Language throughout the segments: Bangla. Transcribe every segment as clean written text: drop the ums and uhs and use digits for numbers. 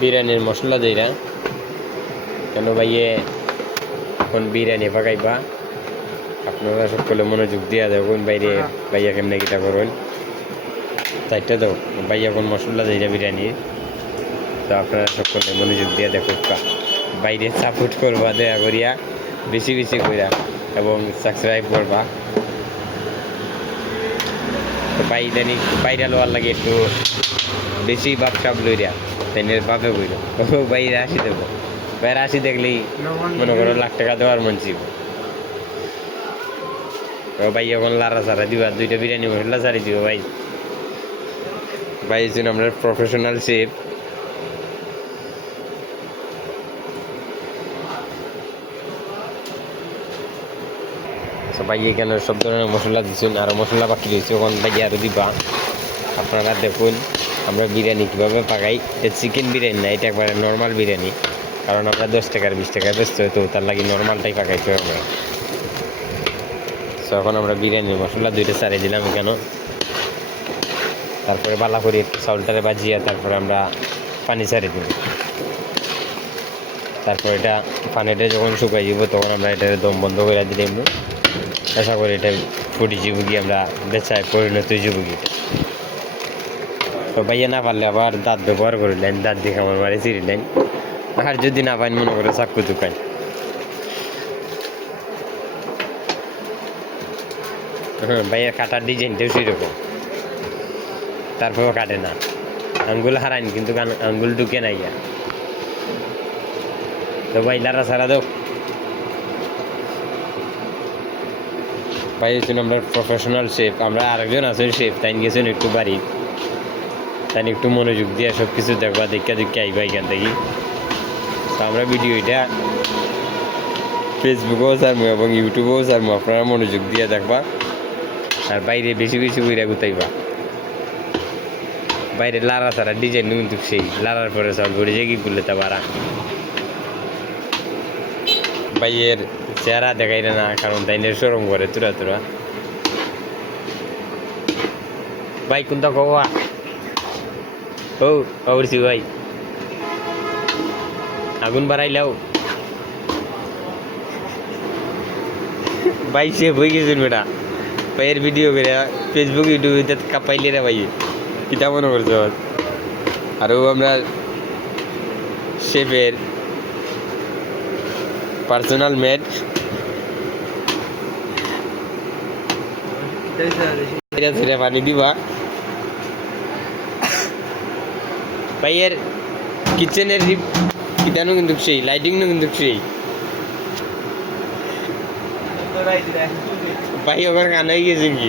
বিরিয়ানির মশলা দেই না কেন ভাইয়ে এখন বিরিয়ানি পাকাইবা আপনারা সকলে মনোযোগ দিয়া দেখুন বাইরে ভাইয়া কেমনে কিটা করুন চারটা দাও ভাইয়া এখন মশলা দেই না বিরিয়ানি তো আপনারা সকলে মনোযোগ দিয়া দেখুন বাইরে সাপোর্ট করবা দয়া করিয়া বেশি বেশি কইরা এবং সাবস্ক্রাইব করবা তো বাইদানি বাইরে লোয়ার লাগে একটু বেশি বাপ সাপ লইরা তাই বাপে কইল বাইরে আসি দেবো বাইরে আসি দেখলেই মনে করো লাখ টাকা দেওয়ার মন ছিল ভাই এখন লারা সারা দিবা দুইটা বিরিয়ানি মশলা সারি দিব ভাই ভাই এই জন্য আমরা প্রফেশনাল শেফ ভাই এখানে সব ধরনের মশলা দিচ্ছেন আরো মশলা বাকি রয়েছে ওখান ভাই আরো দিবা আপনারা দেখুন আমরা বিরিয়ানি কীভাবে পাকাই চিকেন বিরিয়ানি না এটা একবারে নর্মাল বিরিয়ানি কারণ আমরা 10 টাকার 20 টাকা বেচতে হয় তো তার লাগে নর্মালটাই পাকাইতে হবে তো এখন আমরা বিরিয়ানির মশলা দুইটা সারিয়ে দিলাম কেন তারপরে বালা করে চাউলটারে বাজিয়ে তারপরে আমরা পানি সারিয়ে দিব তারপর এটা পানিটা যখন শুকাই যাব তখন আমরা এটা দম বন্ধ করে দিলাম আশা করি এটা ফুটি যাবো আমরা বেচায় পরিণত যাবো তো ভাইয়া না পারলে আবার দাঁত ব্যবহার করলেন দাঁত দেখে আমার মারে চিরিলেন আর যদি না পাইন মনে করে চাকু দোকান হ্যাঁ ভাইয়া কাটার ডিজাইনটাও সেরকম তারপরেও কাটে না আঙ্গুল হারাইন কিন্তু আঙ্গুল ঢুকে নাই তো ভাই লারা সারা দাও ভাই হচ্ছেন আমরা প্রফেশনাল শেফ আমরা আরেকজন আছেন শেফ তাই গেছেন একটু বাড়ি তাই একটু মনোযোগ দিয়ে সব কিছু দেখবা দেখা দেখে আইবা এখান থেকে তো আমরা ভিডিও এটা ফেসবুকেও ছাড়বো এবং ইউটিউবেও ছাড়বো আপনারা মনোযোগ দিয়ে দেখবা আর বাইরে বেশি বেশি বইরা গুতাইবা বাইরে লারা সারা ডিজাইন কিন্তু সেই লারার পরে সব ঘুরে যে কি বললে তা বাড়া ভাইয়ের চেহারা দেখাই না কারণ তাইনের সরম করে তুরা তুরা ভাই কোনটা কবা ও অবশ্যি ভাই আগুন বাড়াইলাও ভাই সে হয়ে গেছেন বেটা ভাইয়ের ভিডিও করে ফেসবুক ইউটিউবে কাপাইলে রে ভাই কিতা মনে করছো আরও আমরা শেফের পার্সোনাল মেড পানি দিবা ভাইয়ের কিচেনের কিতানো কিন্তু সেই লাইটিং কিন্তু সেই ভাই ওখানে কান হয়ে গেছেন কি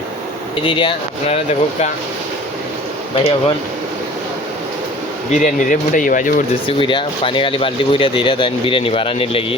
এই যে আপনারা দেখো কা ভাই এখন বিরিয়ানি রে বুটাই বাজে করতেছি বুঝা পানি খালি বালতি বুঝা দিয়ে দেন বিরিয়ানি বানানোর লাগি